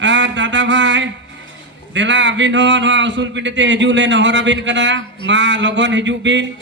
और दादा भाई देला अबिन हो नवा उसूल पिंडते हजू ले नहर अबिन कना मा लगन हजू बिन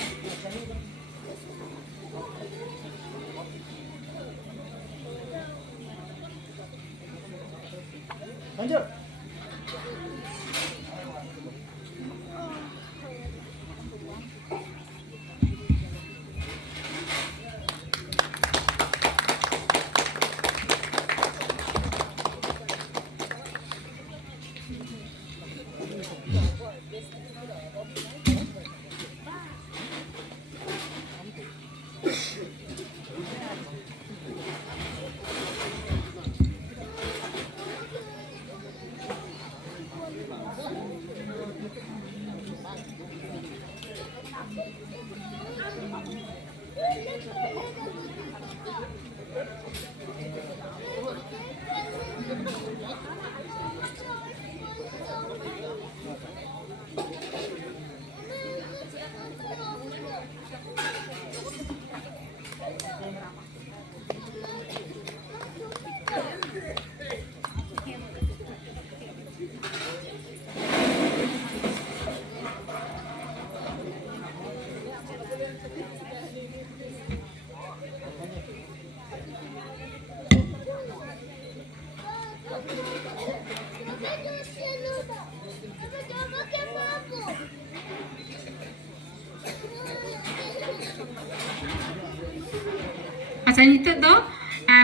अच्छा नित दो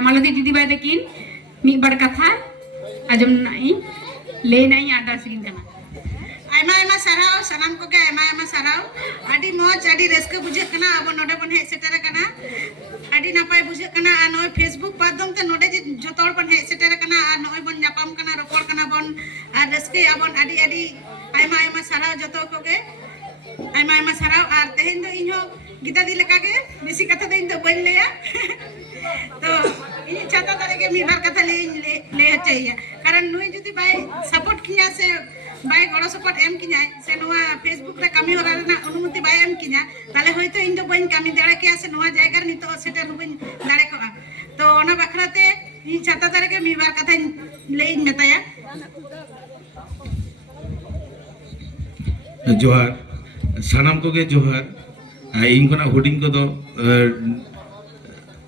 मालती दीदी बाई तकिन मिद बार कथा आजम नाई ले नाई आडा सिगिन कना आयमा आयमा सराव सनाम को के आयमा आयमा सराव आडी मौज आडी रस्क बुझे कना अब नोडे बन हे सेटर कना आडी नापाय बुझे कना आ नय फेसबुक माध्यम ते नोडे जतोड़ बन हे सेटर कना आ नय बन नापाम कना रोपड़ कना बन आ रस्के आबन आडी आडी आयमा आयमा सराव जतो को के आयमा आयमा सराव आर तेहेन दो इहो गीता दी लगा के बेसी कथा दे इन तो बन लेया तो इन छाता करे के मिबार कथा ले चाहिए कारण नुई जदी बाय सपोर्ट किया से बाय गड़ो सपोर्ट एम किया से नोआ फेसबुक रे कमी होरा ना अनुमति बाय एम किया ताले होयतो इन तो बन कमी दाड़ा किया से नोआ जायगा रे नितो सेटर बन दाड़े को तो ओना बखराते इन छाता करे के मिबार कथा ले इन बताया जोहार सानाम को के जोहार इनकोना हुडिंग को दो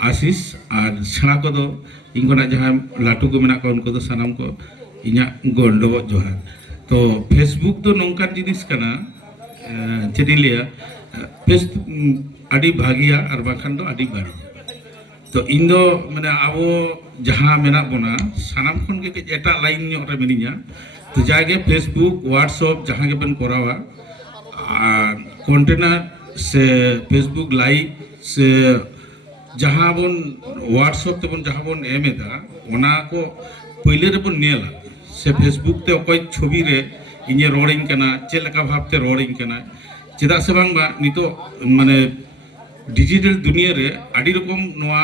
आशीष और सेना को दो इनकोना जहाँ लाटू को मेना को उनको दो सानाम को इन्या गोंडो जोहार तो फेसबुक तो नौकान जिनिस कना चेदी लिया फेस आदि भागिया और बाखान दो आदि बाड़ी तो इन दो माने आवो जहाँ मेना बोना सानाम खन के एटा लाइन न्यो रे मिनिया तो जागे फेसबुक व्हाट्सएप जहाँ के बन कोरावा कंटेनर से फेसबुक लाइव से जहाँ बन व्हाट्सएप ते बन जहाँ बन एमेदा ओना को पहले रे बन नेला से फेसबुक ते कोई छवि रे इnye रोडिंग कना चेलका भावते रोडिंग कना चेदा से बांग बा नितो माने डिजिटल दुनिया रे आदि रकम नोआ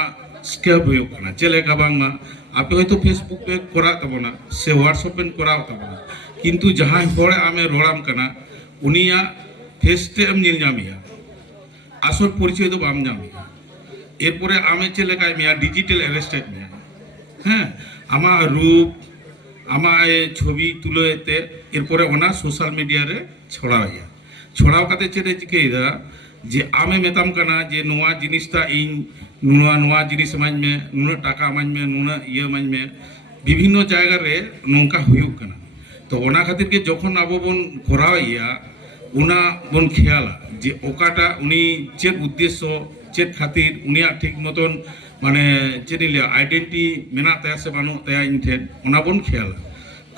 स्कैम होयो कना चेलका बांग मा आपे होयतो फेसबुक पे करा तबना से व्हाट्सएप पे करा तबना किंतु जहाँ होड़े आमे रोड़ाम कना उनिया फेस ते एम नील जामिया आसल परिचय तो बाम जामिया एरपरे आमे चेलका मिया डिजिटल अरेस्टेड मिया हाँ आमा रूप आमा छवि तुलोते एरपरे ओना सोशल मीडिया रे छड़ाया छड़ाव काते चेदे चिकेदा जे आमे मेताम कना जे नोआ जिनिसटा इन नुना नोआ जिनिस माñ में नुना टाका माñ में नुना इया माñ में विभिन्न जायगा रे नोंका हुयुक कना तो ओना खातिर के जखन आबो बन कराइया उना बन खेयाला जे ओकाटा उनी चेत उद्देश्य चेत खातिर उनिया ठीक मतन माने चेदिले आइडेंटिटी मेना तया से बानो तया इनठे ओना बन खेयाला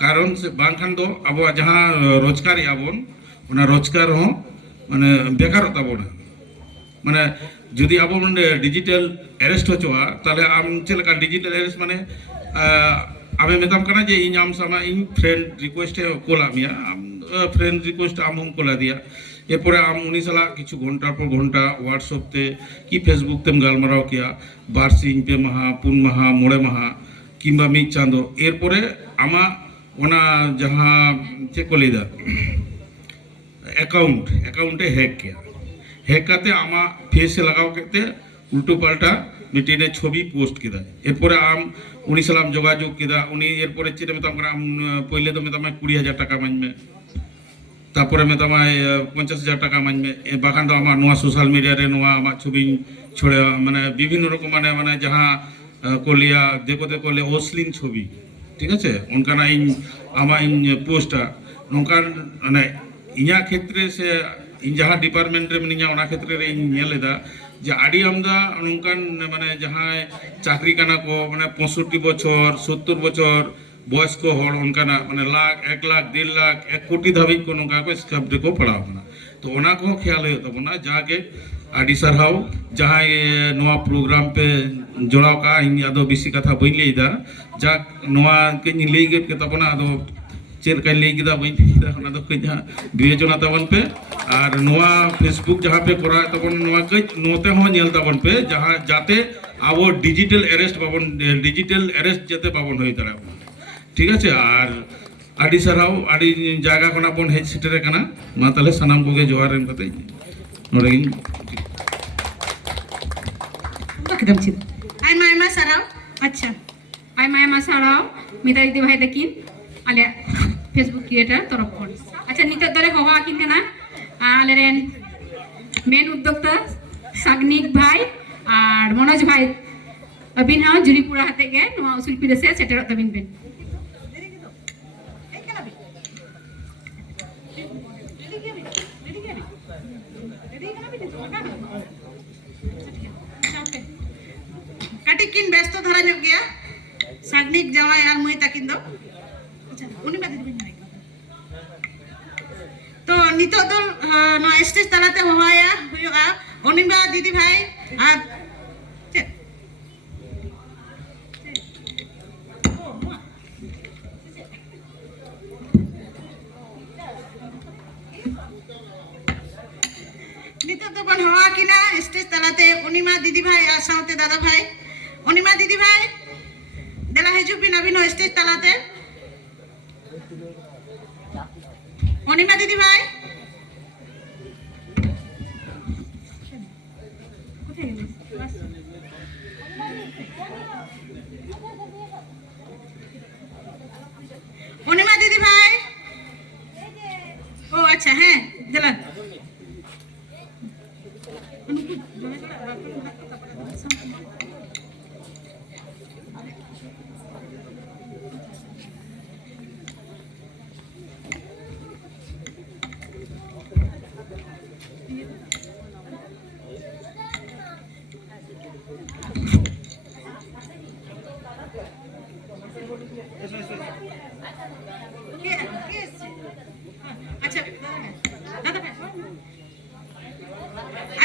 कारण से बांखान दो आबो जहां रोजगार आबन ओना रोजगार हो माने बेकार ताबोना माने जदि आबो माने डिजिटल अरेस्ट होचवा ताले आम चेलका डिजिटल अरेस्ट माने आमे मेताम कना जे इन आम सामा इन फ्रेंड रिक्वेस्ट कोला मिया फ्रेंड रिक्वेस्ट आम हम कोला दिया एरपरे आम उनी साला किछु घंटा पर घंटा व्हाट्सएप ते कि फेसबुक तेम गालमाराव किया बारसिंग पे महा पुन महा मोड़े महा किंबा मिद चांदो एरपरे आमा ओना जहां चे को लेदा अकाउंटे हैक किया हैक करते आमा फेस से लगाव करते उल्टो पलटा मिट्टी छवि पोस्ट किया एरपर आम उनी सलाम जोगाजोग किया उनी एरपर चेद मेताम पहले तो मेताम 20,000 टाका इमाኝ में तारपरे मेताम 50,000 टाका इमाኝ में बाखान तो आमा सोशल मीडिया रे आमा छवि छोड़े माने विभिन्न रकम माने जहाँ को लिया देखो देखो ले ओसलिंग छवि ठीक है उनका इन आमा इन पोस्टा नौका माने इना क्षेत्र से इन जहाँ डिपार्टमेंट रे मिनिया उना क्षेत्र रे इन नेलेदा जे आड़ी आमदा नौकान माने जहाँ चाकरी काना को माने 65 बछर 70 बछर बयस को हर उनकाना माने लाख 1 लाख 1.5 लाख 1 कोटी धाबी को नौका को स्क्रिप्ट को पढ़ाव ना तो उना को ख्याल हो तबना जाके आड़ी सरहाव जहाँ नवा प्रोग्राम पे जोड़ाव का इन आदो बेसी कथा बइन लेदा जा नवा के लई गेट के तबना आदो चेर का लई गिदा बइन दा ओना दो कजा विवेचना तबन पे और नवा फेसबुक जहाँ पे करा तबन नवा कई नोते हो नेल तबन पे जहाँ जाते आबो डिजिटल अरेस्ट जाते बाबन होई तरा ठीक है और आड़ी सरहाव आड़ी जायगा खना बन हेज सेटेरे कना मा ताले सनाम कोगे जोहार एम कते नोरेगिन एकदम चित आयमा साराव अच्छा आयमा साराव मिता दीदी भाई तकिन आले फेसबुक क्रिएटर तरफ खन अच्छा नित दरे हवा किन कना आले रेन मेन उद्योक्ता सागनिक भाई और मनोज भाई अबिन हाउ जुरीपुरा हते गे नवा उसूल पीड़े से सेटेरत तबिन बेन किन व्यस्त धारा ᱧᱚᱜ गया सागनिक जवाई और मई तकिन दो अच्छा उनी बात दिन तो नितो तो नो स्टेज तलाते होवाया हुआ उनीबा दीदी भाई और नितो तो बन हवा किना स्टेज तलाते उनीमा दीदी भाई और साउते दादा भाई उनीमा दीदी भाई देला हेजु बिन अभी नो स्टेज तलाते उनीमा दीदी भाई उनीमा दीदी भाई ओ अच्छा है देला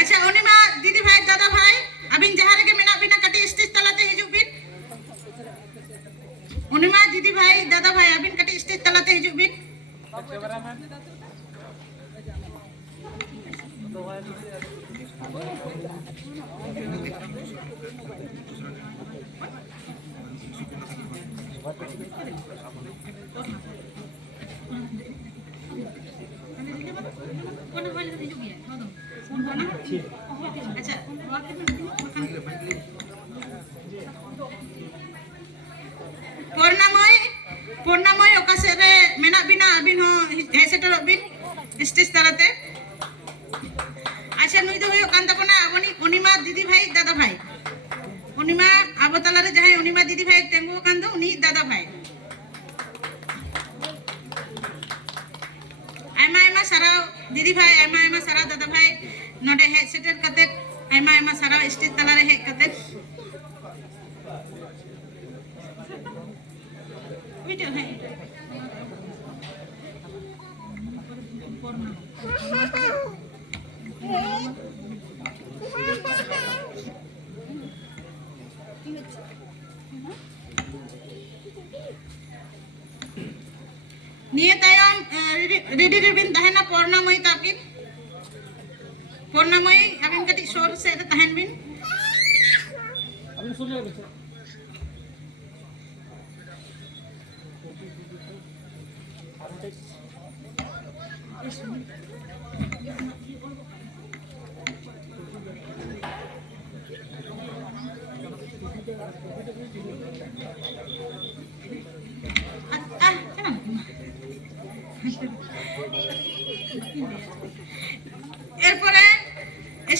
अच्छा उनीमा दीदी भाई दादा भाई अबिन जहाँ रे के मेना बिना कटी स्टेज तलाते हिजु बिन उनीमा दीदी भाई दादा भाई अबिन कटी स्टेज तलाते हिजु बिन अच्छा पूर्णमय ओकासे रे मेना बिना अबिन हो हे सेटर बिन स्टेज तलाते अच्छा नुई दो होयो कांदा कोना अबनी उनीमा दीदी भाई दादा भाई उनीमा आबो तला रे जहां उनीमा दीदी भाई तेंगु कांदो उनी दादा भाई आयमा सारा दीदी भाई आयमा सारा दादा भाई नोडे हे सेटर कते आयमा सारा स्टेज तला रे हे कते वीडियो है निये तायम रेडी रेबिन तहना पूर्णमय ताकिन पूर्णमय अबिन कटी शोर से तहन बिन अबिन सुन ले এরপরে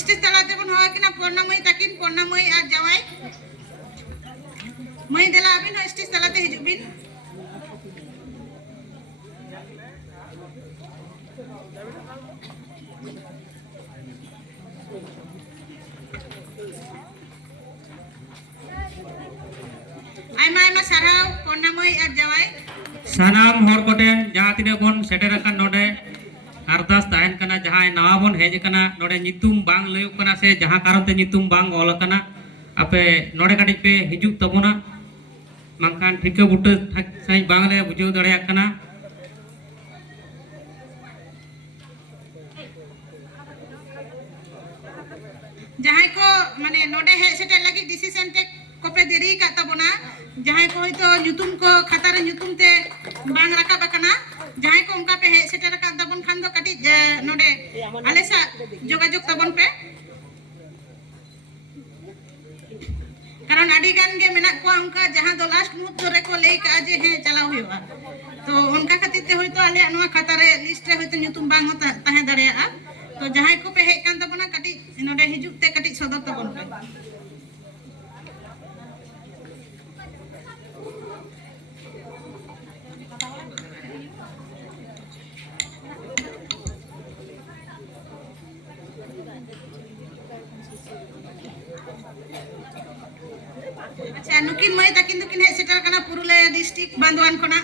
স্টেজ তালাতে বন হওয়া কিনা পর্ণাময়ী তাকিন পর্ণাময়ী আর জামাই মই দেলা আবিন স্টেজ তালাতে হিজুক বিন আইমা আইমা সারাও পর্ণাময়ী আর জামাই सानाम हर कोटेन जहाँ तीन बन सेटर नोडे अरदास तहन कना जहाँ नवा बन हेज कना नोडे नितुम बांग लयुक कना से जहाँ कारण ते नितुम बांग ऑल कना आपे नोडे काटी पे हिजुक तबोना मांकान ठिके बुटे सही बांग ले बुझेव दड़े कना जहाँ को माने नोडे हे सेटर लगी डिसीजन ते कोपे देरी का तबोना जहाँ को होय तो ᱧᱩᱛᱩᱢ को खाता रे ᱧᱩᱛᱩम ते बांग रकाब कना जहाँ को उनका पे हे सेटर का तबन खान दो कटी नोडे आलेसा जोगाजोग तबन पे कारण आडी गान गे मेना को उनका जहाँ दो लास्ट मुहूर्त रे को लेई का जे हे चलाव हुआ तो उनका खातिर ते होय तो आले नवा खाता रे लिस्ट रे होय तो ᱧᱩᱛᱩम बांग होता तहे दड़िया तो जहाँ को पे हे कान तबना कटी नोडे हिजुक ते कटी सदर तबन पे अच्छा नुकिन मई ताकिन दुकिन हे सेटर कना पुरुलिया डिस्ट्रिक्ट बांधवान कोना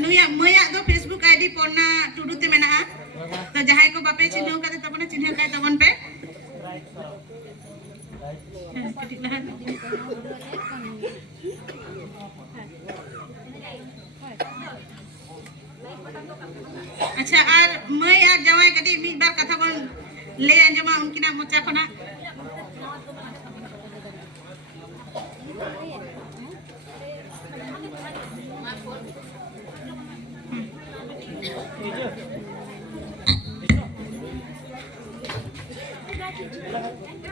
नुया मया दो फेसबुक आईडी पन्ना टुडू ते मेना तो जहां को बापे चिन्ह का तबना चिन्ह का तबन पे अच्छा और मैं यार जवाई कटी मिद बार कथा बन ले अंजमा उनकी ना मोचा खना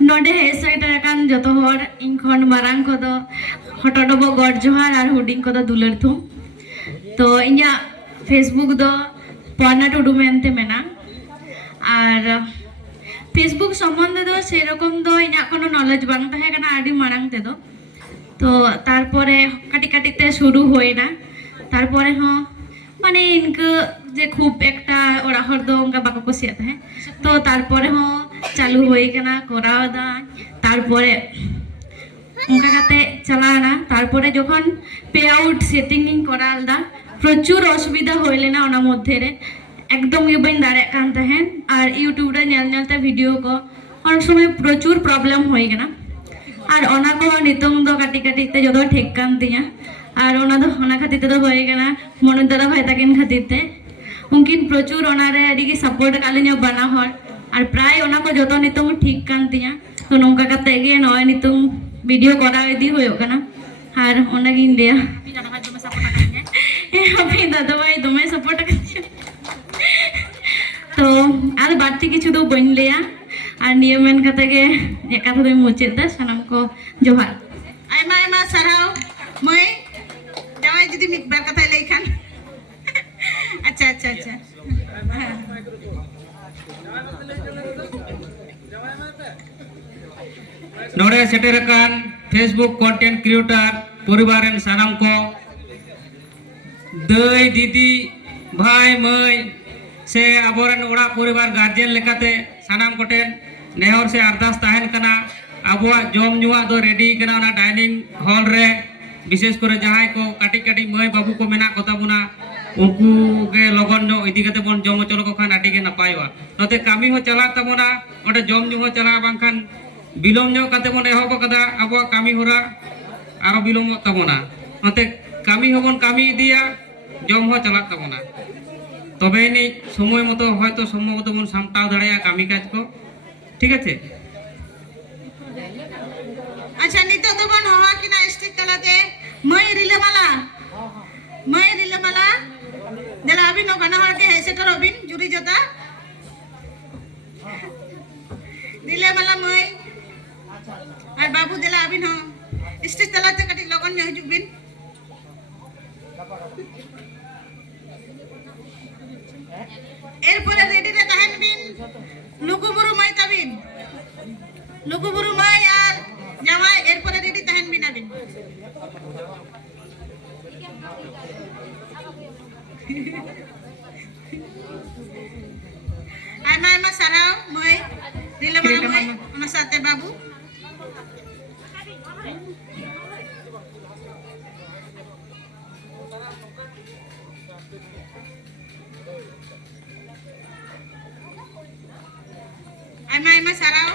नोडे हेसेटर कान जतो हर इन खन मारांग को दो हटडबो गॉड जोहार और हुडिंग को दो दुलर थू तो इन्या फेसबुक दो पन्ना टुडू मेनते मेना और फेसबुक सम्बन्धे दो सेरकम दो इन्या कोनो नॉलेज बांग तहे कना आडी मारांग ते दो तो तारपरे काटी काटी ते शुरू होइना तारपरे हो माने इनके जे खूब एकटा ओरा हर दो उनका बाको कुसियात है तो तारपरे हो चालू होई कना कराव दा तारपरे उनका काते चलाना तारपरे जखन पे आउट सेटिंग इन कराल दा प्रचुर असुविधा होइलेना ओना मध्य रे एकदम गे बइन दाड़े कान तहेन और यूट्यूब रे नेल नेलते वीडियो को और समय प्रचुर प्रॉब्लम होई गना और ओना को नितंग दो काटी काटी ते जदो ठीक कान तिया और ओना दो ओना खातिर ते दो होई गना मन दादा भाई ताकिन खातिर ते उनकिन प्रचुर ओना रे आडी की सपोर्ट कालिनो बना हर और प्राय ओना को जतो नितंग ठीक कान तिया तो नोंका काते गे नय नितंग वीडियो करा इदी होयो कना और ओना गिन लिया अभी दादा भाई तुम्हें सपोर्ट करते तो आर बाड़ती किछु दो बन लिया और नियम मेन कते गे एक कथा दो मुचाद दा सनम को जोहार आयमा आयमा सराव मई जाय जदी मिक बार कथा लई खान अच्छा अच्छा अच्छा नोडे सेटर कान फेसबुक कंटेंट क्रिएटर परिवारन सानाम को दई दीदी भाई मई से आबोरन ओड़ा परिवार गार्जियन लेकाते सानाम कोटेन नेहर से अरदास तहन कना आबोआ जम जुआ दो रेडी कना ना डाइनिंग हॉल रे विशेष करे जहां को काटी काटी मई बाबू को मेना कोता बुना उनको गे लगन जो इदी कते बन जम चलो को खान आटी गे नपायवा नते कामी हो चला तबोना ओडे जम जु हो चला बांखान बिलोम जो कते बन एहब कदा आबोआ कामी होरा आरो बिलोम तबोना नते कामी होबन कामी इदिया जम हो चला तबोना तबे नि समय मतो হয়তো समय मतो बन सामटाव दाड़िया कामी काज को ठीक है अच्छा नितो तो बन होवा कि ना स्टिक कलाते मई रिलेमाला देला अभी नो बना हर के हेसे कर अबिन जुरी जता আর বাবু দেলা আবিন হো স্টেজ তলাতে কাটি লগন ᱧᱚᱜ ᱦᱤᱡᱩᱜ ᱵᱤᱱ এরপরে রেডি রে তাহেন বিন লুকুবুরু মাই তাবিন লুকুবুরু মাই আর জামাই এরপরে রেডি তাহেন বিন আবিন আইমা আইমা সারাও মই রিলে বানা মই আমার সাথে বাবু আইমা আইমা সারাও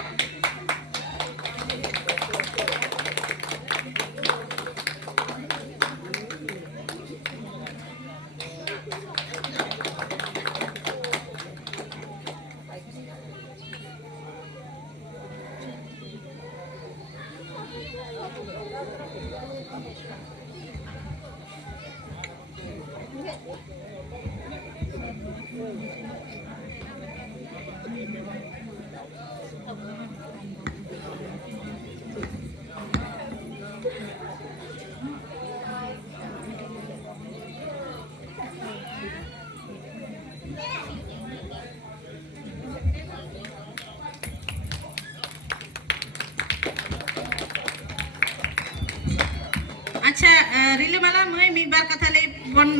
अच्छा रिले माला मैं मी बार कथा ले बन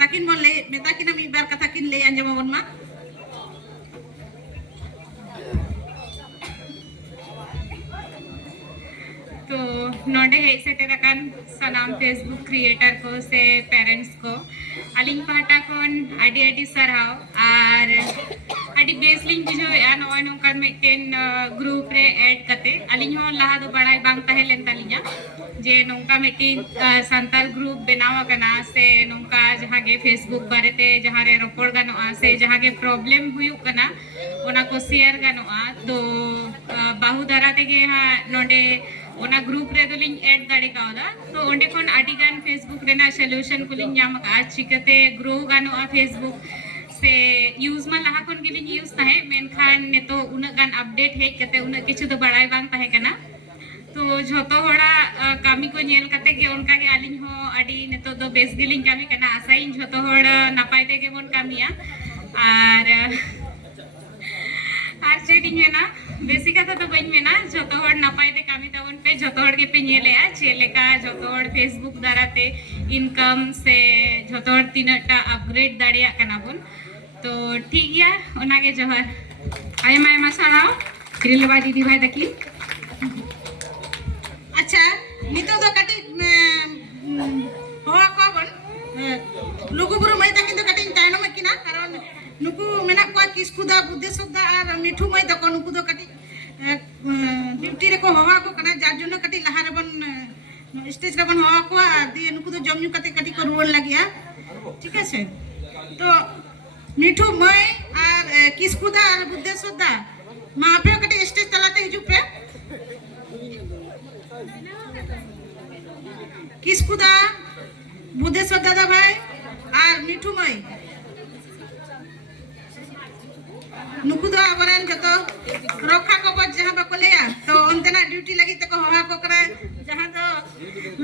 ताकिन मन ले मेता किना मी बार कथा किन ले अंजम बन मा तो नोडे हे सेटर अकान सनाम फेसबुक क्रिएटर को से पेरेंट्स को अलिंग पाटा कोन आडी आडी सरहाव आर आडी बेसलिंग बुझो या नोय नोंकान मिटेन ग्रुप रे ऐड कते अलिंग हो लहा दो बड़ाई बांग तहे लेन तलिया जे नोंका मिटिंग संताल ग्रुप बनाव कना से नोंका जहां गे फेसबुक बारेते जहां रे रिकॉर्ड गनोआ से जहां गे प्रॉब्लम हुयु कना ओना को शेयर गनोआ तो बाहु दराते गे हा नोडे ओना ग्रुप रे दोलिंग ऐड दाड़े कावदा तो ओंडे कोन आडी गान फेसबुक रेना सॉल्यूशन कुलिंग जाम का चिकते ग्रो गनोआ फेसबुक से यूज मा लहा कोन गिलिंग यूज ताहे मेनखान ने तो उना गान अपडेट हे कते उना किछु तो बड़ाई बांग ताहे कना तो झोतो होड़ा कामी को नेल कते के उनका के आलिंग हो आडी ने तो दो बेस गिलिंग कामी कना आसाइन झोतो होड़ नापाय ते के बोन कामिया आर चेडिंग है ना बेसी कथा तो बइन में ना झोतो होड़ नापाय ते कामी तावन पे झोतो होड़ के पे नेले आ चेलेका झोतो होड़ फेसबुक दाराते इनकम से झोतो होड़ तीनटा अपग्रेड दाड़िया कना बोन तो ठीक गया ओनागे जोहर आयमा आयमा साराव रिलवा दीदी भाई दकी अच्छा नितो दो कटी होआ को बन लुगुबुरु मई तकिन दो कटी तायनो में किना कारण नुकु मेना को किसकुदा बुद्धेसुदा और मिठू मई दो को नुकु दो कटी ड्यूटी रे को होआ को कना जार जनो कटी लहा रे बन स्टेज रे बन होआ को दिए नुकु दो जमनु कते कटी को रुवन लागिया ठीक है से तो मिठू मई और किसकुदा और बुद्धेसुदा मा पे कटी स्टेज तलाते हिजु पे किसकुदा बुद्धेश्वर दादा भाई और मिठू मई नुकु दो आबरन जतो रखा को बज जहां बको लेया तो अंतना ड्यूटी लगी तको होहा को करे जहां दो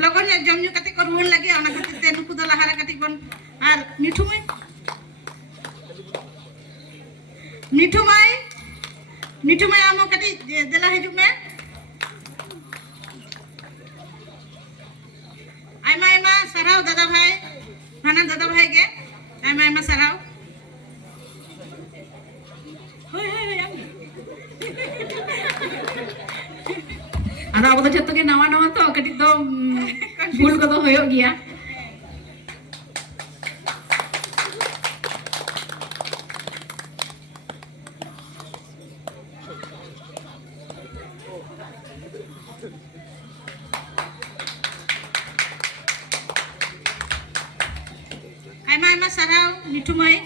लगन जमनु कते को रुन लगे ओना खातिर ते नुकु दो लहारा कटी बन और मिठू मई आमो कटी देला हिजु में आयमा आयमा सराव दादा भाई हाना दादा भाई के आयमा आयमा सराव होय होय होय आदा अब तो जत्तो के नवा नवा तो कटी तो भूल को तो होयो गया आयमा आयमा सराव मिठू मई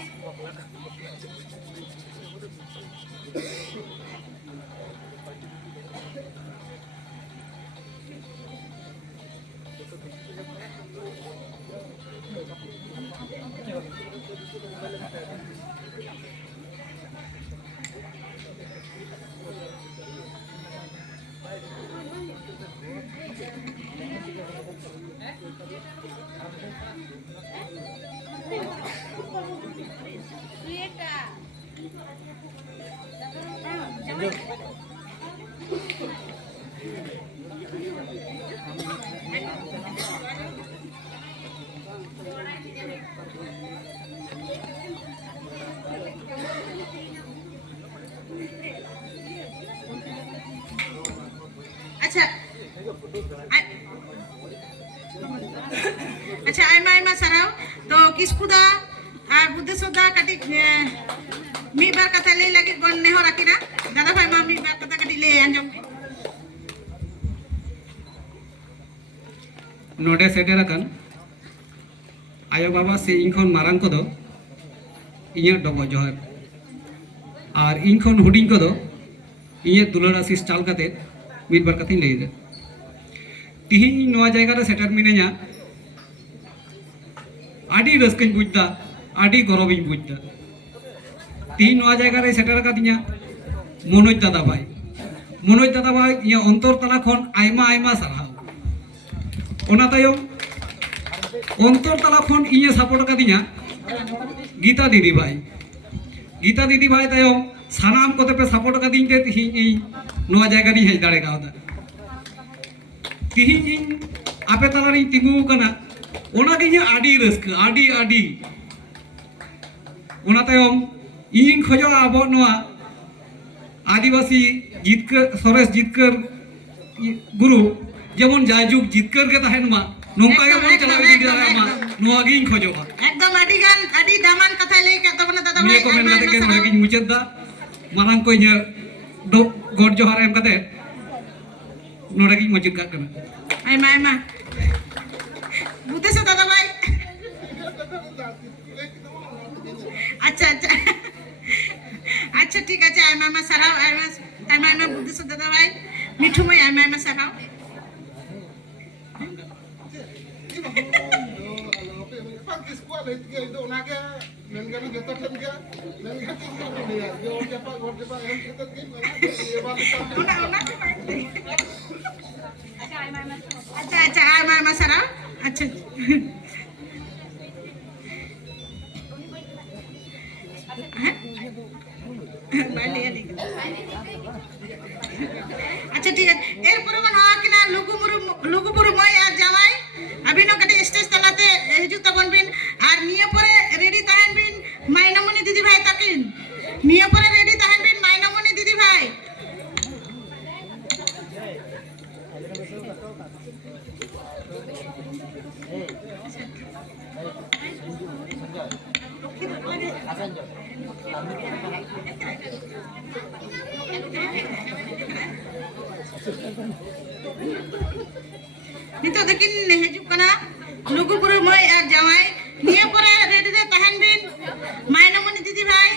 अच्छा अच्छा आयमा आयमा सराव तो किसकुदा और बुद्धेश्वरदा कटी मी बार कथा ले लगी बन नेहर आकिना दादा भाई मा मी बार कथा कटी ले आंजम नोडे सेटेराकान आयो बाबा से इनखन मारांग को दो इया डबो जोहार और इनखन हुडिंग को दो इया दुलार आशीष चाल काते मिद बार कथि लई दे तिहिं नोआ जायगा रे सेटर मिनेया आडी रस्कन बुझदा आडी गरबिन बुझदा तिहिं नोआ जायगा रे सेटर कादिया मनोज दादा भाई इया अंतर तला खन आयमा आयमा साराव ओना तायम अंतर तला खन इया सपोर्ट कादिया गीता दीदी भाई तायम सानाम कोते पे सपोर्ट कादिन ते तिहिं नोआ जायगा री हेज दाड़े गावदा तिहिं आपे तला री तिंगु कना ओना गे आडी रस्क आडी ओना तायम इन खोजो आबो नोआ आदिवासी जितकर सरेस जितकर गुरु जेमन जायजुग जितकर के तहन मा नोंका गे बोल चला इदी दारा मा नोआ गिन खोजो एकदम आडी गान आडी दामान कथा ले के तबना दादा निया भाई को मेन कते के नोआ गिन मुचेद दा मारांग को इया दो गॉड जोहार एम कते नोडा गिन मुचेद का कना आयमा आयमा बुद्धेश्वर दादा भाई अच्छा अच्छा अच्छा ठीक है आयमा आयमा सराव आयमा आयमा बुद्धेश्वर दादा भाई मिठू मैं आयमा आयमा सराव अच्छा अच्छा आयमा आयमा सराव अच्छा अच्छा ठीक है एरपर मन हाकिना लुगुबुरु मय आर जावाई अभी नो कटे स्टेज तलाते हिजु तबन बिन आर निया परे रेडी ताहन बिन माइनामनी दीदी भाई ताकिन निया परे रेडी ताहन बिन माइनामनी दीदी भाई नितो दकिन हेजु कना लुगुबुरु मय आर जावाई निया परे रेडी दे ताहन बिन माइनामनी दीदी भाई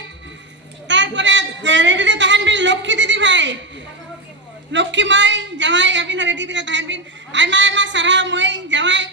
तार परे रेडी दे ताहन बिन लक्ष्मी दीदी भाई लक्ष्मी मय जावाई अभी नो रेडी दे ताहन बिन आयमा आयमा सरा मय जावाई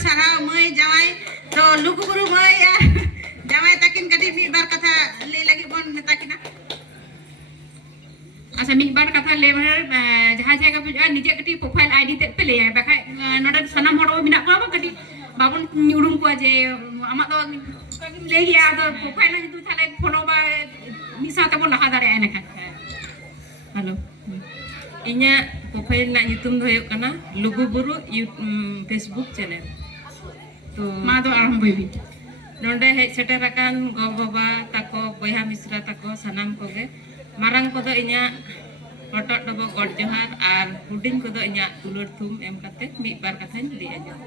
सारा मई जावाई तो लुगुबुरु मई या जावाई ताकिन कटी मी बार कथा ले लगी बन मेता किना अच्छा मिक बार कथा ले जहाँ जगह पे निजे कटी प्रोफाइल आईडी ते पे ले बाखा नोडे सनाम हड़ मिना को कटी बाबन उड़ूम को जे आमा दो ले गया तो प्रोफाइल नितु थाले फॉलो बा मिसा तब लहा दारे आने खा हेलो इन्या प्रोफाइल ना नितुम दो होयो कना लुगु बुरु फेसबुक चैनल तो मा दो आरंभ होई नोडे हे सेटर अकान गो बाबा ताको बयहा मिश्रा ताको सनाम कोगे मारांग कोदो इन्या हटट दबो गड जोहार आर हुडिंग कोदो इन्या दुलर थुम एम काते मी बार कथाñ ᱞᱟᱹᱭ ᱟᱡᱚᱢ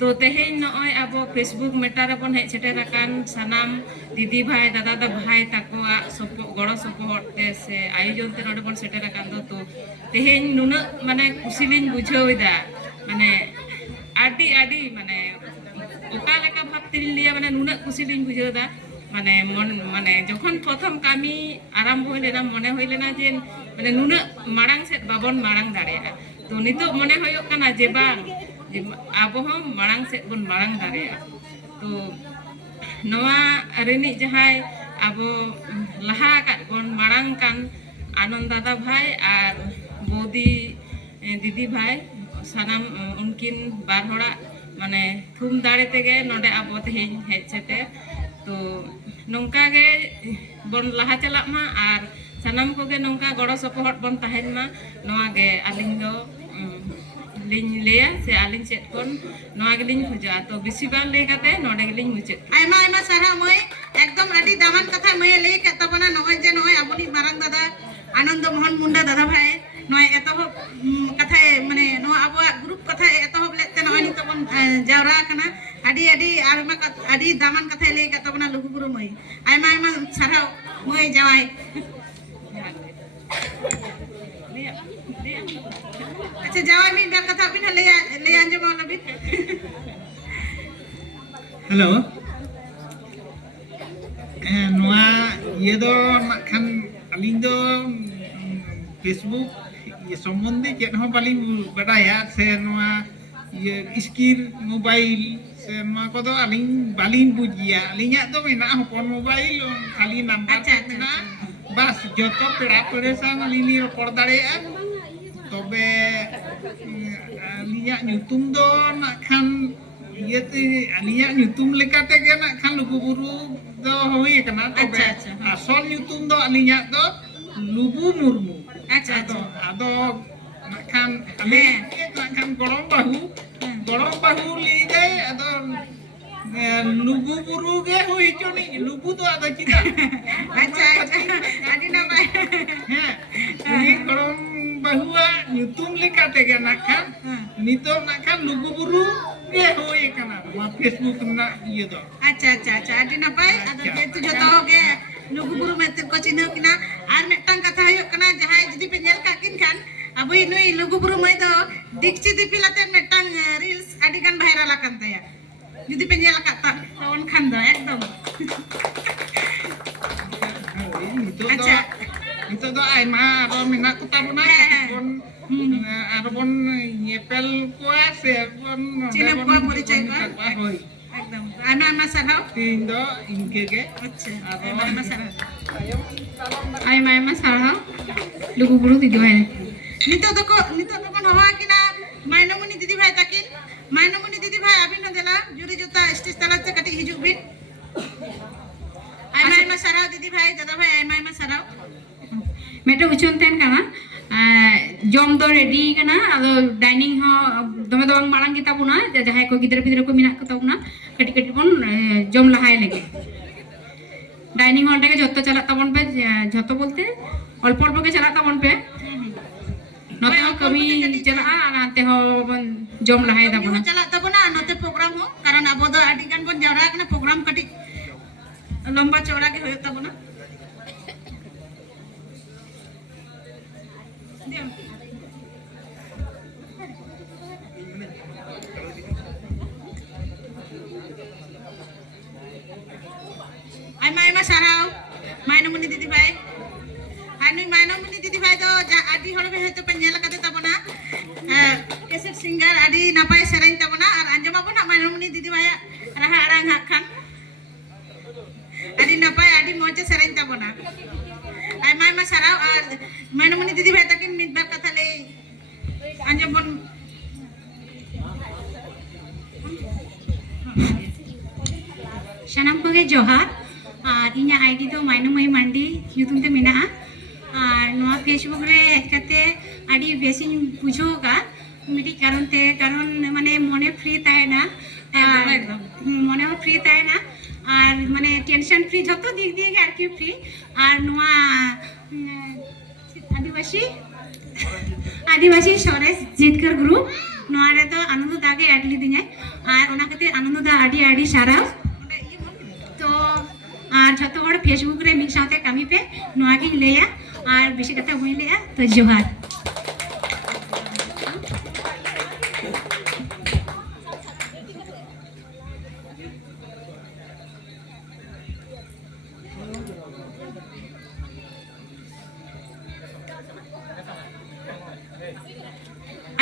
तो तेहेñ नᱚᱜᱚᱭ ᱟᱵᱚ फेसबुक मेटार बन हे सेटर अकान सनाम दीदी भाई दादा दा भाई ताकोआ सपो गड़ो सपोहट ते से आयोजन ते नोडे बन सेटर अकान तो तेहेñ नुना माने खुशिलिñ बुझावइदा माने आडी आडी माने ओका लेका भाब तिलिñ लिया माने नुना खुशिलिñ बुझावदा माने मन माने जखन प्रथम कामी आरंभ होय लेना मने होय लेना जे माने नुना मारांग से बाबन मारांग दाड़ेया तो नितो मने होयो कना जे बांग आबो हम मारांग से बन मारांग दाड़ेया तो नवा रेनी जहाय आबो लहा का बन मारांग कान आनंद दादा भाई और बोदी दीदी भाई सनाम उनकिन बार होड़ा माने थुम दाड़े तेगे नोडे आबो तेहेñ हेज सेटे तो नौका गे बन लहा चला मा और सनाम को गे नौका गड़ो सपोहट बन तहेन मा नवा गे आलिंग दो लिंग लेया से आलिंग सेट कोन नवा गे लिंग खुजा तो बेसी बार ले काते नोडे गे लिंग मुचे आयमा आयमा सारा मय एकदम आडी दामान कथा मय ले के तबना नय जे नय आबुनी मारांग दादा आनंद मोहन मुंडा दादा भाई नय एतो कथा माने नो आबो ग्रुप कथा एतो लेते नय नि तबन जावरा कना आडी आडी आरमा आडी दामान कथा ले के तबना लुगु गुरु मय आयमा आयमा सारा मय जावाय अच्छा जावाय मी दा कथा बिन ले अंजम लबि हेलो नोआ ये दो खान अलिंग दो फेसबुक ये संबंधी चेत हो बालिंग बडाया से नोआ ये स्क्रीन मोबाइल से नोआ को दो अलिंग बालिंग बुजिया अलिंगा तो मेना होपन मोबाइल खाली नंबर मेना बस जतो पेड़ा पेड़े सान अलिंग रोपड़ दाड़ेया तबे अलिंगा ᱧᱩᱛᱩᱢ दो ना खान ये ते अलिया ᱧᱩᱛᱩᱢ लेकाते गे ना खान लुगुबुरु दो होई कना तबे असल ᱧᱩᱛᱩᱢ दो अलिया दो लुबु मुर्मू अच्छा अच्छा आदो ना खान अले ना खान गड़म बाहु ली गए आदो लुगुबुरु गे होई चोनी लुबु तो आदो चिता अच्छा अच्छा आडी ना भाई हैं उनी गड़म बाहुआ ᱧᱩᱛᱩᱢ लेकाते गे ना खान नितो ना खान लुगुबुरु गे होई कना वा फेसबुक ना ये दो अच्छा अच्छा अच्छा आडी ना भाई आदो जेतु जतो गे लुगु गुरु में को चिन्ह किना आर मेटंग कथा होय कना जहाय जदी पे नेल काकिन खान अबई नुई लुगु गुरु मय दो दिक्ची दिपिलाते मेटंग रील्स आडी गान भाइरल आकन तया जदी पे नेल काता तवन खान दो एकदम अच्छा नितो दो आइमा रो मिना को ताबना बन आर बन येपेल को से बन चिन्ह को परिचय को होय एकदम आमा आमा साराव तीन दो इनके के अच्छा आमा आमा साराव आमा आमा साराव लुगु गुरु दीदी भाई नितो तो कोन हवा किना माइनमुनि दीदी भाई ताकिन माइनमुनि दीदी भाई अबिन देला जुरी जुता स्टेज तलाते कटी हिजुक बिन आमा आमा साराव दीदी भाई दादा भाई आमा आमा साराव मेटे उचन तेन काना जम दो रेडी कना आदो डाइनिंग हो दमे दो मारंग की ताबुना जहाय को गिदर पिदर को मिना को ताबुना कटी कटी बन जम लहाय लेगे डाइनिंग हॉल के जत्तो चला ताबन पे जत्तो बोलते अल्प अल्प के चला ताबन पे नते हो कमी चला आते हो जम लहाय ताबुना चला ताबुना नते प्रोग्राम हो कारण अब दो आडी गान बन जावरा कना प्रोग्राम कटी लंबा चौड़ा के होय ताबुना आइमा आइमा साराव माइनमुनि दीदी भाई आनी माइनमुनि दीदी भाई तो आडी हड़ में हेतु पे नेल काते ताबना कैसेट सिंगर आडी नापाय सेरेन ताबना और अंजमा बना माइनमुनि दीदी भाई रहा आरांग हाखान आडी नापाय आडी मोचे सेरेन ताबना आइमा आइमा साराव और ᱥᱟᱱᱟᱢ ᱠᱚᱜᱮ ᱡᱚᱦᱟᱨ ᱟᱨ ᱤᱧᱟᱹᱜ ᱟᱭᱰᱤ ᱫᱚ ᱢᱟᱭᱱᱩᱢᱟᱹᱭ ᱢᱟᱱᱰᱤ ᱧᱩᱛᱩᱢ ᱛᱮ ᱢᱮᱱᱟᱜᱼᱟ ᱟᱨ ᱱᱚᱣᱟ ᱯᱷᱮᱥᱵᱩᱠ ᱨᱮ ᱦᱮᱡ ᱠᱟᱛᱮ ᱟᱹᱰᱤ ᱵᱮᱥᱤᱧ ᱵᱩᱡᱷᱟᱹᱣ ᱟᱠᱟᱫᱼᱟ ᱢᱤᱫᱴᱤᱡ ᱠᱟᱨᱚᱱ ᱢᱟᱱᱮ ᱢᱚᱱᱮ ᱯᱷᱨᱤ ᱛᱟᱦᱮᱱᱟ মনে ফ্রি তাই না আর মানে টেনশন ফ্রি যত দিক দিয়ে আর কি ফ্রি আর নোয়া আদিবাসী সরেশ জিতকার গ্রুপ নোয়া রে তো আনন্দ দাগে অ্যাড লিদিঙাই আর ওনা খাतिर আনন্দ দা আডি আডি সারাও তো আর যত হড় ফেসবুক রে মিক সাথে কামি পে নোয়া গিং লেয়া আর বেশি কথা হই লেয়া তো জোহার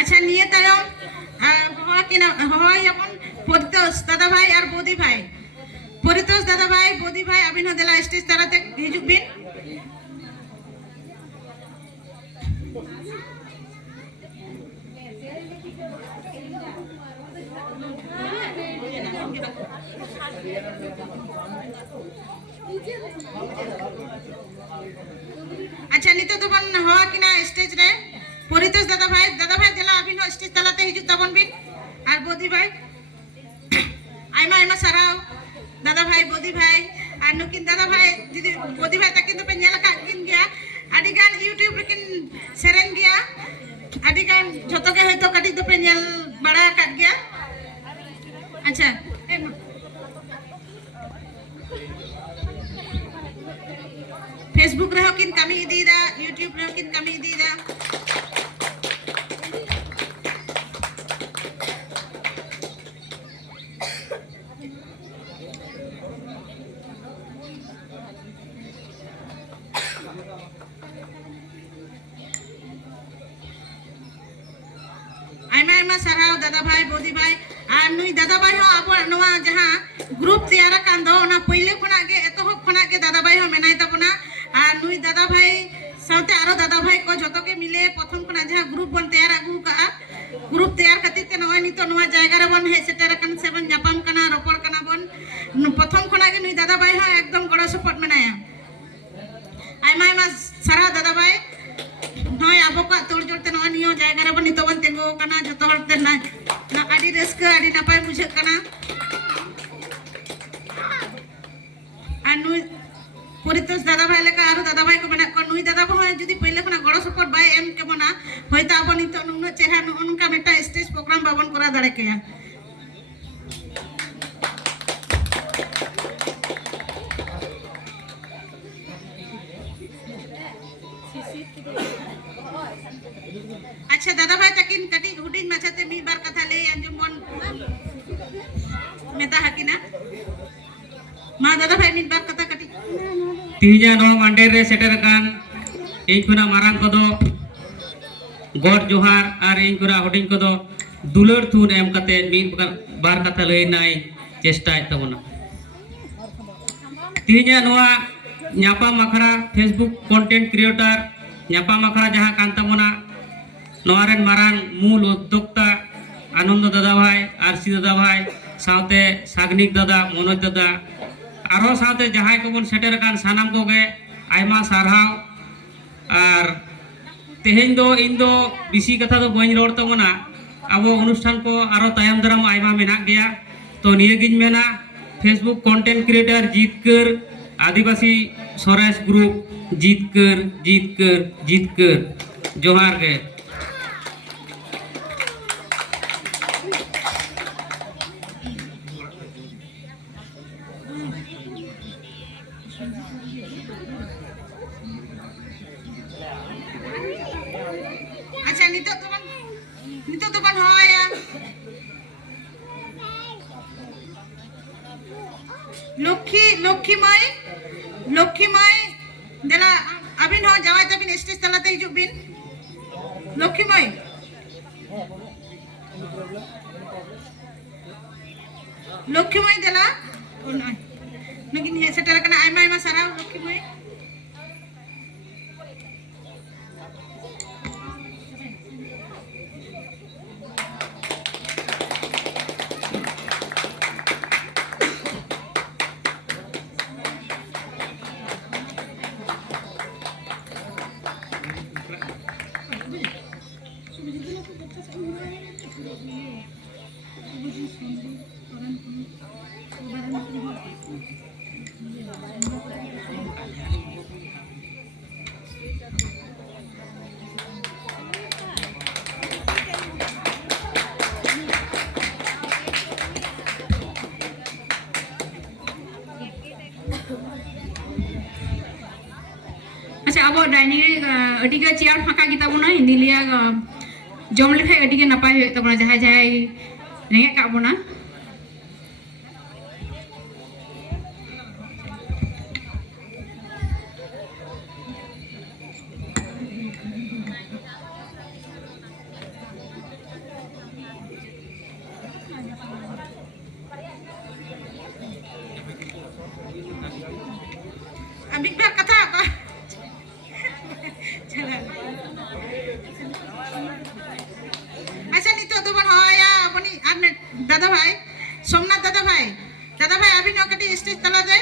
আচ্ছা নিয়ে তায়ম হওয়া কিনা হওয়া এখন পরিতোষ দাদা ভাই আর বৌদি ভাই পরিতোষ দাদা ভাই বৌদি ভাই আবিনো দেলা স্টেজ তারাতে হিজুক বিন আচ্ছা নিতে তো বন হওয়া কিনা স্টেজ রে পরিতোষ দাদা ভাই দেলা আবিনো স্টেজ তালাতে হিজুক তাবন বিন আর বৌদি ভাই আইমা আইমা সারাও দাদা ভাই বৌদি ভাই আর নুকিন দাদা ভাই দিদি বৌদি ভাই তাকিন তো পে নেলা কাকিন গিয়া আডি গান ইউটিউব রেকিন সেরেন গিয়া আডি গান যতকে হয়তো কাটি তো পে নেল বড়া কাট গিয়া আচ্ছা फेसबुक रहो किन कमी इदीदा यूट्यूब रहो किन कमी इदीदा आयमा आयमा साराव दादा भाई बोदी भाई और नुई दादा भाई हो अब नवा जहां ग्रुप तैयार कान दो ना पहिले खना के एतोहब खना के दादा भाई हो मेनाय तबना और नुई दादा भाई साथे आरो दादा भाई को जतो के मिले प्रथम खना जहां ग्रुप बन तैयार आगु का ग्रुप तैयार खातिर ते नवा नितो नवा जायगा रे बन हे सेटर कन सेवन जापाम कना रोपड़ कना बन प्रथम खना के नुई दादा भाई हो एकदम गड़ो सपोर्ट मेनाया आयमा आयमा सारा दादा भाई नय आबो का तोड़ जोड़ते नवा नियो जायगा रे बन नितो बन तेंगो कना जतो हरते ना आडी रस्का आडी नापाय बुझे कना नुई পরিতোষ দাদা ভাই লেখা আর দাদা ভাই কো মেনা কো নুই দাদা ভাই যদি পहिले কোনা গড় সাপোর্ট বাই এম কেমনা হয়তো আবো নিতো নুনো চেহারা নুনকা মেটা স্টেজ প্রোগ্রাম বাবন করা দাঁড়ে কেয়া আচ্ছা দাদা ভাই তাকিন কাটি হুডিন মাছাতে মি বার কথা লে আঞ্জুম বন মেতা হাকিনা মা দাদা ভাই মি বার কথা কাটি তিহিnya no mandir re seter kan ei kuna marang kodo god johar ar ei kuna hoding kodo dulur thun em kate min bar kata lei nai chesta tabona tihinya noa nyapa makhara facebook content creator nyapa makhara jaha kan tabona noa ren marang mul uddokta আনন্দ দাদা ভাই RC দাদা ভাই সাথে সাগনিক দাদা মনোজ দাদা আরো সাথে যাহাই কবন সেটের কান সানাম কোগে আইমা সারহাও আর তেহেন দো ইন দো বিসি কথা তো বইন রড় তবনা আবো অনুষ্ঠান को আরো তায়াম দারাম আইমা মেনা গিয়া তো নিয়ে গিন মেনা फेसबुक कंटेंट क्रिएटर जीतकर आदिवासी सरेस ग्रुप जीतकर जोहार गे अच्छा नितो तो बन होया লক্ষ্মীময় দেলা আবিন হ যাওয়াই তাবিন স্টেজ তালাতে হিজুক বিন লক্ষ্মীময় দেলা নগিন হে সেটার কানা আইমা আইমা সারাও লক্ষ্মীময় अच्छा अब डाइनिंग रे अडी के चेयर फाका गिता बोना हिंदी लिया जम लेखे अडी के नपाय होय तबना जहाय जहाय रेंगे का बोना अभी बार कथा अच्छा नितो तो बन होया अपनी आपने दादा भाई सोमनाथ दादा भाई अभी नो कटी स्टेज तला दे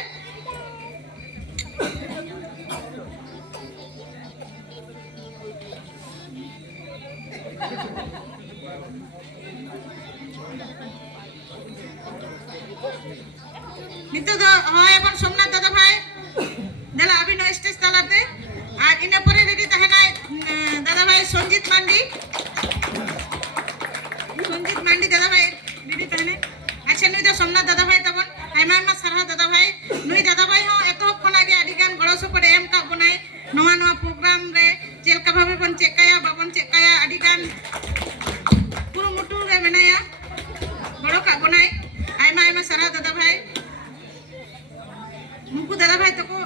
नितो तो होया अपन सोमनाथ दादा भाई देला अभी नो स्टेज तला दे आज इने परे रेडी तहना दादा भाई संजीत मांडी दादा भाई रेडी तहने अच्छा नुई तो सोमनाथ दादा भाई तबन आयमा सारा दादा भाई नुई दादा भाई हो एतो कोना गे आदि गान गड़ो सपड़े एम का बनाय नवा नवा प्रोग्राम रे चेलका भाबे बन चेकाया बाबन चेकाया आदि गान पुरु मुटु रे मेनाया गड़ो का बनाय आयमा सारा दादा भाई मुकु दादा भाई तको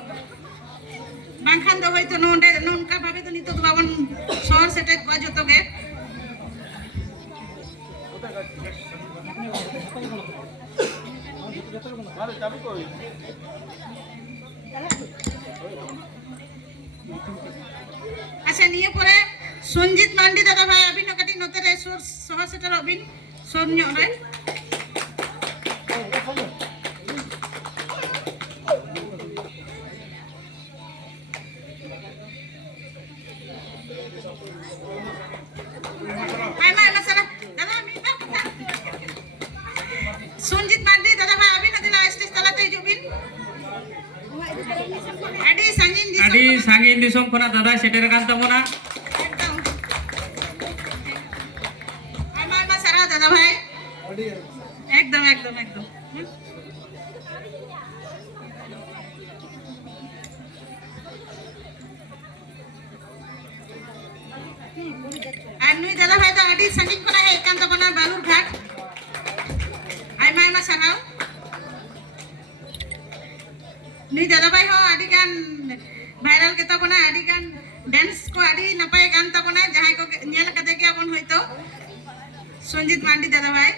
बांखान दो होय तो नोंडे नोनका भाबे तो नितो बाबन शहर सेटे को जतो गे अच्छा निये परे संजीत मांडी दादा भाई अभी नो कटी नोते रे शहर सेटे अबिन सोन्यो रे संजीत मांडी दादा भाई अभी नदिला स्टेज तलाते जुबिन अडी सांगिन दिसम कोना दादा सेटेर कान तमोना एकदम आमा सारा दादा भाई एकदम नुई दादा भाई तो अडी संगीत कोना है कान तमोना बालूर घाट आयमा साराव नुई दादा भाई हो आदि गान भाइरल के तबना आदि गान डांस को आदि नपाय गान तबना जहां को नेल कते के अपन होइतो संजीत मांडी दादा भाई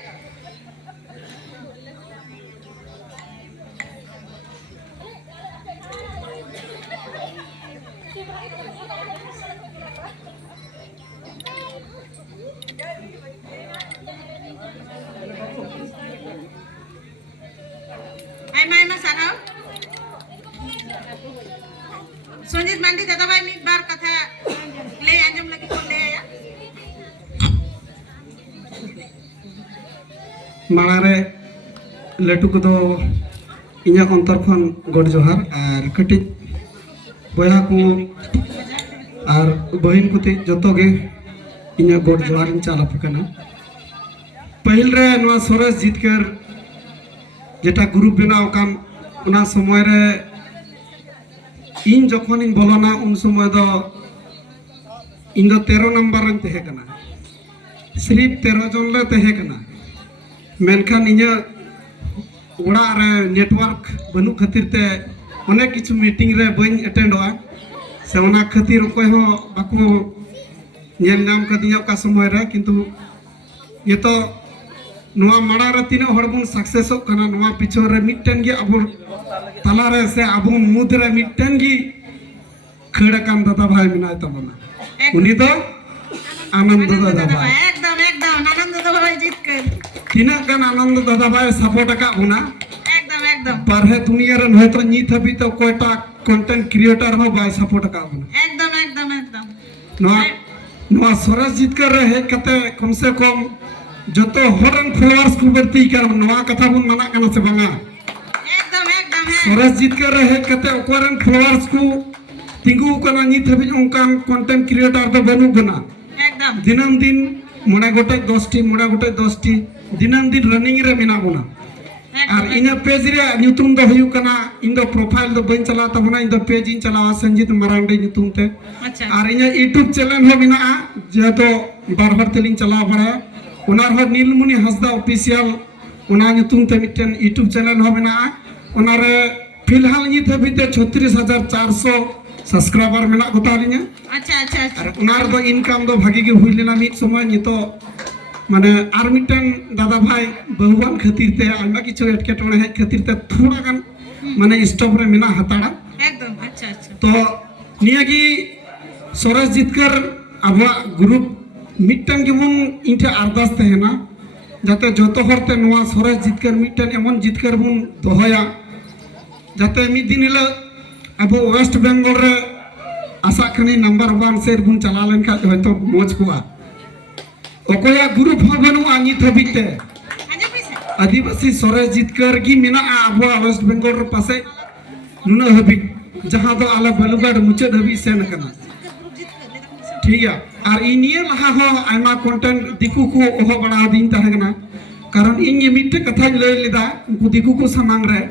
आयमा साराव संजीत मांडी दादा भाई मिद बार कथा ले आंजम लगी को ले आया मारे लटू को दो इन्या अंतर खन गड जोहार और कटी बया को और बहिन कुते जतो गे इन्या गड जोहार इन चाला पकना पहिल रे नवा सोरेस जितकर जेटा ग्रुप बनाव कान उना समय रे इन जखन इन बोलना उन समय दो इन दो 13 नंबर इन तहे कना सिर्फ 13 जन ले तहे कना मेनखान इन्या उड़ा रे नेटवर्क बनु खातिर ते अनेक किछु मीटिंग रे बन अटेंडवा से ओना खातिर कोई हो बाको नेल नाम कदिया का समय रे किंतु ये तो नवा माड़ा रे तीन हड़ बन सक्सेस कना नवा पिछो रे मिटन गे अब तला रे से अब मुद रे मिटन गी खड़ कान दादा भाई मिनाय तबना उनी तो आनंद दादा भाई एकदम आनंद दादा भाई जीत कर तीना कान आनंद दादा भाई सपोर्ट का होना एकदम परहे दुनिया रे होय तो नीत हबी तो कोयटा कंटेंट क्रिएटर हो भाई सपोर्ट का होना एकदम नवा सरस जीत कर रहे कते कम से कम जतो हरन फॉलोअर्स को बढ़ती कर नवा कथा बुन मना कना से बंगा एकदम सरस जीत कर रहे कते ओकरन फॉलोअर्स को तिंगु कना नीत हबी उनका कंटेंट क्रिएटर तो बनु बना एकदम दिनम दिन मोड़े गोटे 10 टी दिनम दिन रनिंग रे मिना बुना और इन पेज रे ᱧᱩᱛᱩᱢ ᱫᱚ ᱦᱩᱭᱩᱜ ᱠᱟᱱᱟ ᱤᱧ ᱫᱚ ᱯᱨᱚᱯᱷᱟइल ᱫᱚ ᱵᱟᱹᱧ ᱪᱟᱞᱟᱣ ᱛᱟᱵᱚᱱᱟ ᱤᱧ ᱫᱚ पेज ᱤᱧ ᱪᱟᱞᱟᱣᱟ संजीत मारांडी ᱧᱩᱛᱩᱢ ᱛᱮ अच्छा और इन यूट्यूब चैनल हो मेना जेहेतु बार हर तेलिंग चलाव बड़ा उनार हर नीलमुनि हंसदा ऑफिशियल उना ᱧᱩᱛᱩᱢ ते मिटन यूट्यूब चैनल हो मेना उनारे फिलहाल नित हबीते 36,400 सब्सक्राइबर मेना गोतालिnya अच्छा अच्छा अच्छा और उनार दो इनकम दो भागी के हुई लेना मिट समय नितो माने आर मिटन दादा भाई बहुवान खातिर ते आइमा किछु एटकेटोणे है खातिर ते थोड़ा गान माने स्टॉप रे मेना हताड़ा एकदम अच्छा अच्छा तो नियागी सोरेश जितकर आबा ग्रुप मिटन गेबुन इनटे अरदास तहेना जाते जतो हरते नोआ सोरेश जितकर मिटन एमन जितकर बुन दोहया जाते मिद दिन हिला अब वेस्ट बेंगल रे आशा खनी नंबर 1 सेर बुन चला लेन का हयतो मोज कुआ ओकोया ग्रुप हो बनुआ नित हबिते आदिवासी सोरेश जितकर की मेना आबो वेस्ट बेंगल रे पासे नुना हबि जहां तो आला बलुगाड़ मुचाद हबि सेन कना ठीक है और इनिए लहा हो आइमा कंटेंट दिकु को ओहो बड़ा दिन तहगना कारण इन मिट्टे कथा लय लेदा उनको दिकु को सामांग रे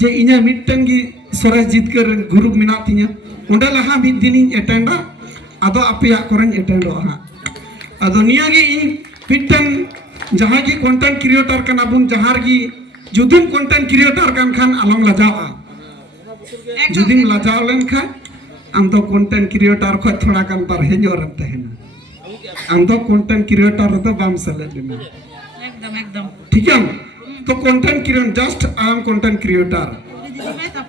जे इने मिट्टन की सोरेश जितकर ग्रुप मिना तिया ओंडे लहा मिद दिन अटेंडा आदो अपिया करन अटेंडो हा आदो निया की इन मिट्टन जहां की कंटेंट क्रिएटर कना बुन जहार की जुदुम कंटेंट क्रिएटर कान खान अलम लजावा जुदिम लजाव लेन खा आम तो कंटेंट क्रिएटर खो थोड़ा कान बार हेजोरम तहना आम तो कंटेंट क्रिएटर तो बाम सेलेक्ट लेना एकदम एकदम ठीक है तो content creator just I am content creator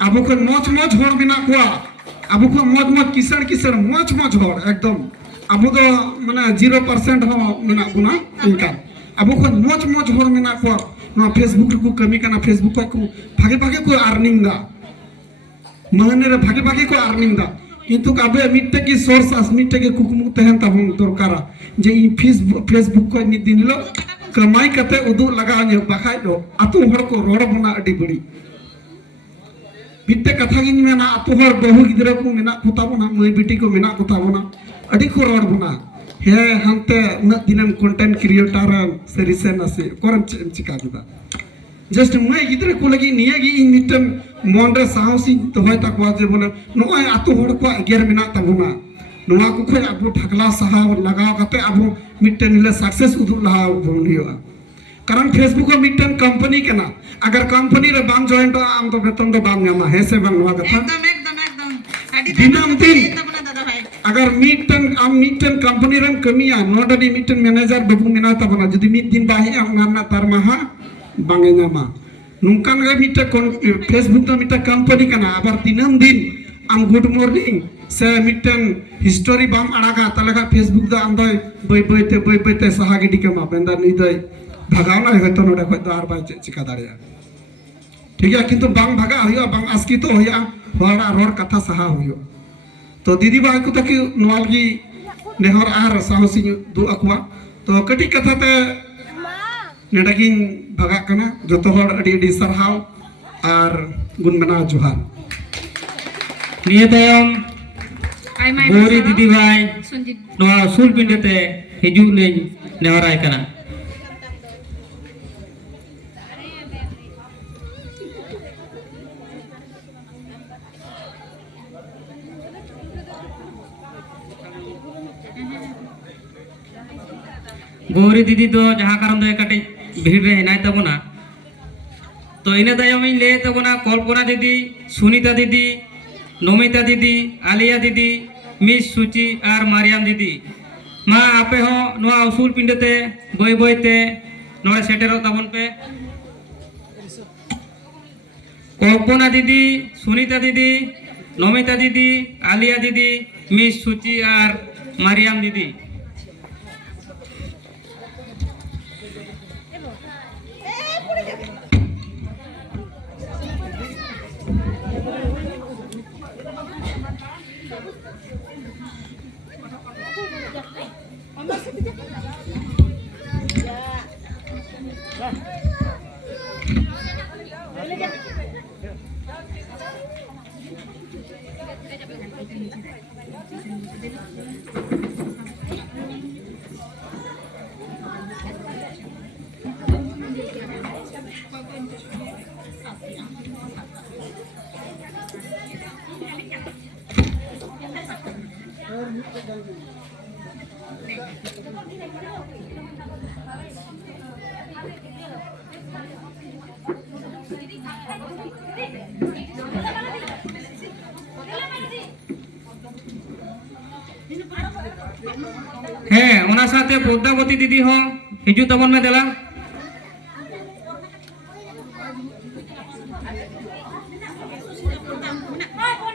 अब को मोच मोच होर बिना कोआ अब को मोच मोच किसण किसण मोच मोच होर एकदम अब तो माने 0% हो मिना गुना इनका अब को मोच मोच होर मिना को नो फेसबुक को कमी कना फेसबुक को भागे भागे को अर्निंग दा महने रे भागे भागे को अर्निंग दा किंतु काबे मिट्टे की सोर्स आस मिट्टे के कुकुमु तहन तबन दरकारा जे इ फेसबुक को मिद दिन लो कमाई कते उदु लगा ने बखाय दो अतु हर को रोड बना अडी बड़ी मिट्टे कथा गिन मेना अतु हर बहु गिदरा को मेना पुताबना मई बेटी को मेना पुताबना अडी को रोड बना हे हंते उन दिनम कंटेंट क्रिएटर सरिसे नसे करम चिका गुदा जस्ट मैं गिदरा को लगी निया गी इन मिटन मोंडे साहसी तो होय तकवा जे बोले नोय अतु हर को अगेर मेना तबना नोआ को खोय अब ढकला सहा लगाव कते अब मिटन ले सक्सेस उदु लहा बोनियो कारण फेसबुक मिटन कंपनी केना अगर कंपनी रे बाम जॉइन तो आम तो वेतन तो बाम न्यामा है से बाम नोआ कथा एकदम एकदम एकदम आदि दिनम दिन तबना दादा भाई अगर मिटन कंपनी रन कमिया नोडडी मिटन मैनेजर बबु मिना तबना जदि मिट दिन बाहे नाना तरमाहा बांगे न्यामा नुकान गे मिटन फेसबुक तो मिटन कंपनी केना अबर दिनम दिन आम गुड मॉर्निंग से मिटन हिस्टोरी बाम अड़ागा तलेगा फेसबुक दा आम दय बय बयते सहा गिडी कमा बेंदा निदय भगावना हयतो नोडे खय तो आर बाय चिका दाड़िया ठीक है किंतु बांग भगा होया बांग आस्की तो होया होड़ा रोड कथा सहा होयो तो दीदी भाई को तक नोवालगी नेहर आर साहसी दु अकवा तो कटी कथा ते नेडगिन भगा कना जतो हर अडी अडी सरहाव आर गुणमना जोहार निये तायम आइमा गोरी दीदी भाई संजीत नोआ सुल पिंडते हिजु ले नेहराय कना गौरी दीदी तो जहाँ कारण दो कटे भीड़ रे हेनाय तबना तो इने तायम इन ले तबना कल्पना दीदी सुनीता दीदी नमिता दीदी आलिया दीदी मिस सुची और मारियाम दीदी मा आपे हो नोआ उसूल पिंडते बय बयते नोड़े सेटेरो तबन पे कल्पना दीदी सुनीता दीदी नमिता दीदी आलिया दीदी मिस सुची और मारियाम दीदी ᱦᱮᱸ ᱚᱱᱟ ᱥᱟᱶᱛᱮ ᱯᱚদ্মাᱵᱚᱛী ᱫᱤᱫᱤ ᱦᱚᱸ ᱦᱤᱡᱩᱜ ᱛᱟᱵᱚᱱ ᱢᱮ ᱫᱮᱞᱟ